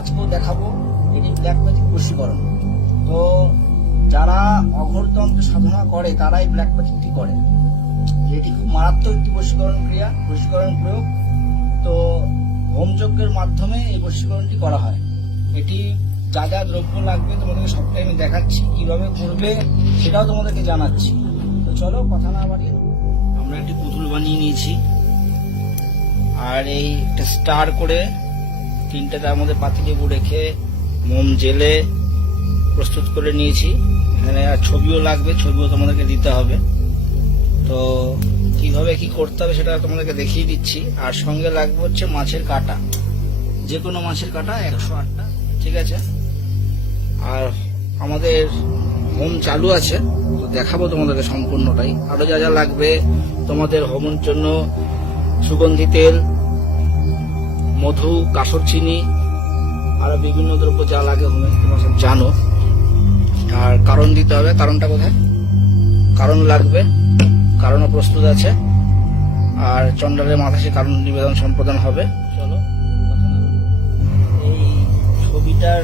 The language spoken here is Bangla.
আজকেও দেখাবো। এটি ব্ল্যাক ম্যাজিক বশীকরণ। তো যারা অঘোরতন্ত্র সাধনা করে তারাই ব্ল্যাক ম্যাজিকটি করে। এটি খুব মারাত্মক একটি বশীকরণ ক্রিয়া, বশীকরণ প্রয়োগ। তো হোমযজ্ঞের মাধ্যমে এই বশীকরণটি করা হয়। এটি যা যা দ্রব্য লাগবে তোমাদেরকে সবটাই আমি দেখাচ্ছি, কিভাবে করবে সেটাও তোমাদেরকে জানাচ্ছি। তো চলো কথা না বাড়িয়ে আমরা একটি পুতুল বানিয়ে নিয়েছি, আর এই একটা স্টার করে তিনটে তার মধ্যে পাতিলেবু রেখে মোম জেলে প্রস্তুত করে নিয়েছি। এখানে আর ছবিও লাগবে, ছবিও তোমাদেরকে দিতে হবে। তো কিভাবে কি করতে হবে সেটা তোমাদেরকে দেখিয়ে দিচ্ছি। আর সঙ্গে লাগবে হচ্ছে মাছের কাঁটা, যে কোনো মাছের কাঁটা 108টা, ঠিক আছে। আর আমাদের হোম চালু আছে, তো দেখাবো তোমাদেরকে সম্পূর্ণটাই। আরো যা যা লাগবে তোমাদের হোমের জন্য: সুগন্ধি তেল, মধু, কাসর চিনি, আরো বিভিন্ন দ্রব্য যা লাগে হোমে তোমরা সব জানো। আর কারণ দিতে হবে। কারণটা কোথায়? কারণ লাগবে, কারণও প্রস্তুত আছে। আর চন্ডালের মাথায় সে কারণ নিবেদন সম্পাদন হবে। চলো এই ছবিটার